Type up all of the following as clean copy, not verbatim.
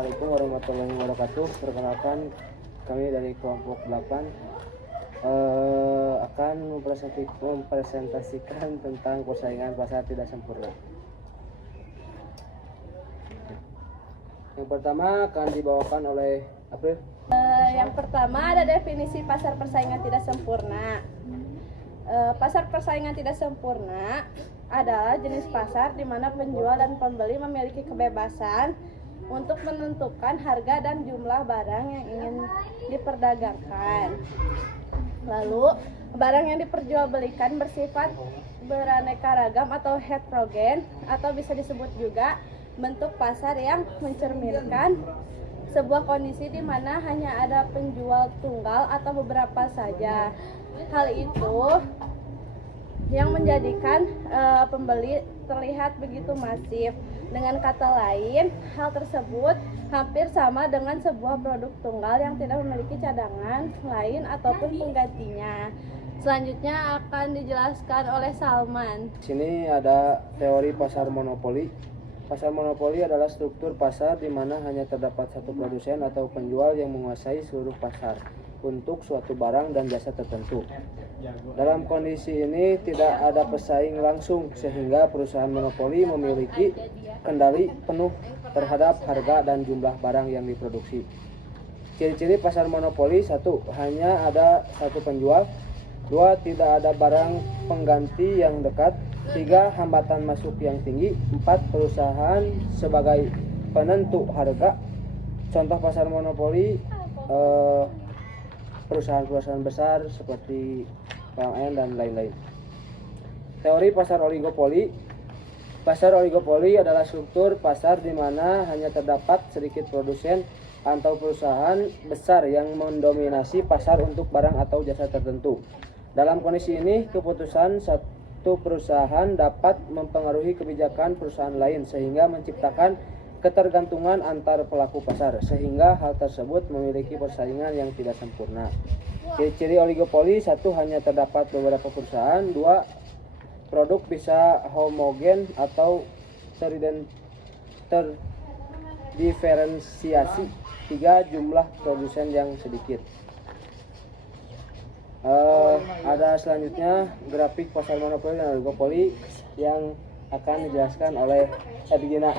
Assalamualaikum warahmatullahi wabarakatuh. Perkenalkan, kami dari kelompok 8 akan mempresentasikan tentang persaingan pasar tidak sempurna. Yang pertama akan dibawakan oleh April. Yang pertama ada definisi pasar persaingan tidak sempurna. Pasar persaingan tidak sempurna adalah jenis pasar di mana penjual dan pembeli memiliki kebebasan untuk menentukan harga dan jumlah barang yang ingin diperdagangkan. Lalu, barang yang diperjualbelikan bersifat beraneka ragam atau heterogen, atau bisa disebut juga bentuk pasar yang mencerminkan sebuah kondisi di mana hanya ada penjual tunggal atau beberapa saja. Hal itu yang menjadikan pembeli terlihat begitu masif. Dengan kata lain, hal tersebut hampir sama dengan sebuah produk tunggal yang tidak memiliki cadangan lain ataupun penggantinya. Selanjutnya akan dijelaskan oleh Salman. Di sini ada teori pasar monopoli. Pasar monopoli adalah struktur pasar di mana hanya terdapat satu produsen atau penjual yang menguasai seluruh pasar untuk suatu barang dan jasa tertentu. Dalam kondisi ini tidak ada pesaing langsung sehingga perusahaan monopoli memiliki kendali penuh terhadap harga dan jumlah barang yang diproduksi. Ciri-ciri pasar monopoli: 1. Hanya ada satu penjual. 2. Tidak ada barang pengganti yang dekat. 3. Hambatan masuk yang tinggi. 4. Perusahaan sebagai penentu harga. Contoh pasar monopoli, perusahaan-perusahaan besar seperti PLN dan lain-lain. Teori pasar oligopoli. Pasar oligopoli adalah struktur pasar di mana hanya terdapat sedikit produsen atau perusahaan besar yang mendominasi pasar untuk barang atau jasa tertentu. Dalam kondisi ini, keputusan satu perusahaan dapat mempengaruhi kebijakan perusahaan lain sehingga menciptakan ketergantungan antar pelaku pasar, sehingga hal tersebut memiliki persaingan yang tidak sempurna. Ciri-ciri oligopoli: 1. Hanya terdapat beberapa perusahaan. 2. Produk bisa homogen atau terdiferensiasi. 3. Jumlah produsen yang sedikit. Ada selanjutnya grafik pasar monopoli dan oligopoli yang akan dijelaskan oleh Edgina.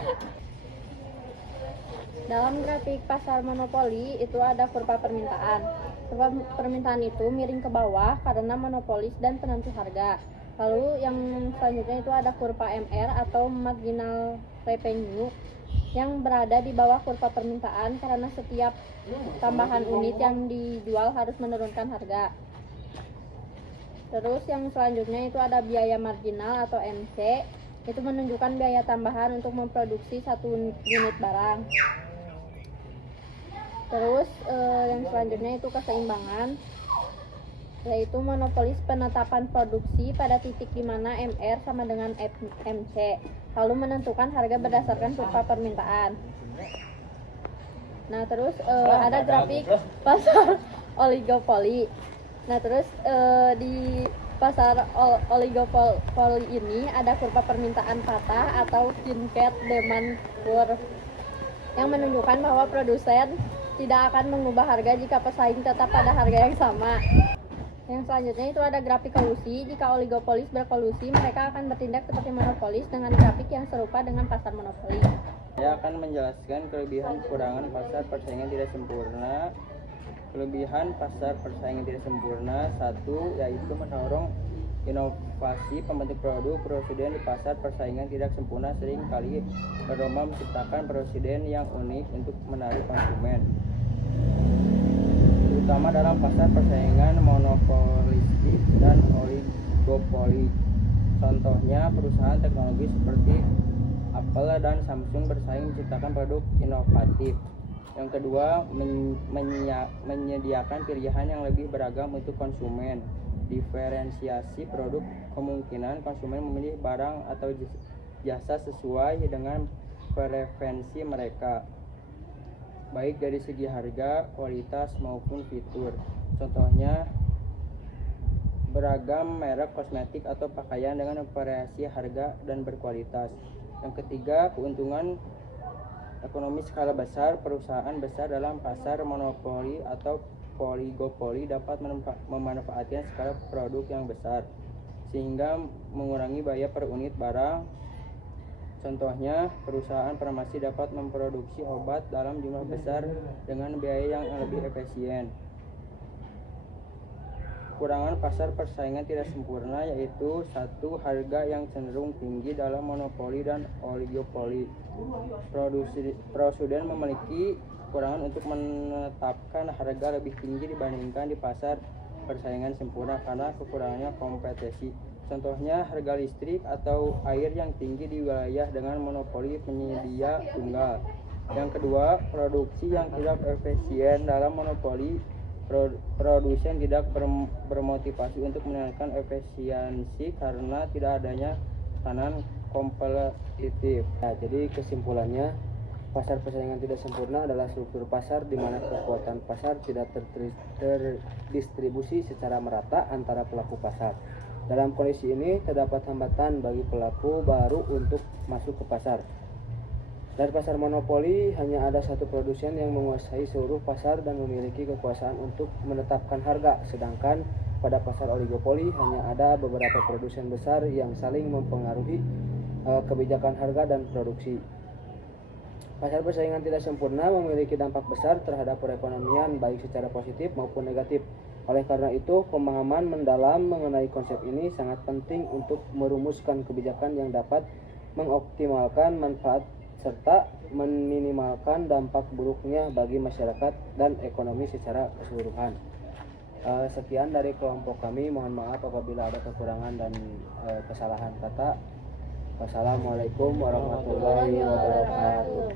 Dalam grafik pasar monopoli itu ada kurva permintaan. Kurva permintaan itu miring ke bawah karena monopolis dan penentu harga. Lalu yang selanjutnya itu ada kurva MR atau marginal revenue yang berada di bawah kurva permintaan karena setiap tambahan unit yang dijual harus menurunkan harga. Terus yang selanjutnya itu ada biaya marginal atau MC, itu menunjukkan biaya tambahan untuk memproduksi satu unit barang. Terus yang selanjutnya itu keseimbangan, yaitu monopolis penetapan produksi pada titik di mana MR sama dengan MC, lalu menentukan harga berdasarkan kurva permintaan. Nah terus ada grafik pasar oligopoli. Nah terus di pasar oligopoli ini ada kurva permintaan patah atau Kincaid demand curve yang menunjukkan bahwa produsen tidak akan mengubah harga jika pesaing tetap pada harga yang sama. Yang selanjutnya itu ada grafik kolusi. Jika oligopolis berkolusi, mereka akan bertindak seperti monopolis dengan grafik yang serupa dengan pasar monopoli. Saya akan menjelaskan kelebihan kekurangan pasar persaingan tidak sempurna. Kelebihan pasar persaingan tidak sempurna: 1. Yaitu mendorong inovasi pembentuk produk. Presiden di pasar persaingan tidak sempurna sering kali berlomba menciptakan presiden yang unik untuk menarik konsumen, terutama dalam pasar persaingan monopolistik dan oligopoli. Contohnya, perusahaan teknologi seperti Apple dan Samsung bersaing menciptakan produk inovatif. Yang kedua, menyediakan pilihan yang lebih beragam untuk konsumen. Diferensiasi produk: kemungkinan konsumen memilih barang atau jasa sesuai dengan preferensi mereka, baik dari segi harga, kualitas, maupun fitur. Contohnya, beragam merek kosmetik atau pakaian dengan variasi harga dan berkualitas. Yang ketiga, keuntungan Ekonomi skala besar, perusahaan besar dalam pasar monopoli atau oligopoli dapat memanfaatkan skala produk yang besar sehingga mengurangi biaya per unit barang. Contohnya, perusahaan farmasi dapat memproduksi obat dalam jumlah besar dengan biaya yang lebih efisien. Kekurangan pasar persaingan tidak sempurna yaitu satu, harga yang cenderung tinggi dalam monopoli dan oligopoli. Produsen memiliki kekurangan untuk menetapkan harga lebih tinggi dibandingkan di pasar persaingan sempurna karena kekurangannya kompetisi. Contohnya, harga listrik atau air yang tinggi di wilayah dengan monopoli penyedia tunggal. Yang kedua, produksi yang tidak efisien dalam monopoli. Produsen tidak bermotivasi untuk meningkatkan efisiensi karena tidak adanya tekanan kompetitif. Nah, jadi kesimpulannya, pasar persaingan tidak sempurna adalah struktur pasar di mana kekuatan pasar tidak terdistribusi secara merata antara pelaku pasar. Dalam kondisi ini, terdapat hambatan bagi pelaku baru untuk masuk ke pasar. Dari pasar monopoli, hanya ada satu produsen yang menguasai seluruh pasar dan memiliki kekuasaan untuk menetapkan harga, sedangkan pada pasar oligopoli hanya ada beberapa produsen besar yang saling mempengaruhi kebijakan harga dan produksi. Pasar persaingan tidak sempurna memiliki dampak besar terhadap perekonomian baik secara positif maupun negatif. Oleh karena itu, pemahaman mendalam mengenai konsep ini sangat penting untuk merumuskan kebijakan yang dapat mengoptimalkan manfaat serta meminimalkan dampak buruknya bagi masyarakat dan ekonomi secara keseluruhan. Sekian dari kelompok kami, mohon maaf apabila ada kekurangan dan kesalahan kata. Wassalamualaikum warahmatullahi wabarakatuh.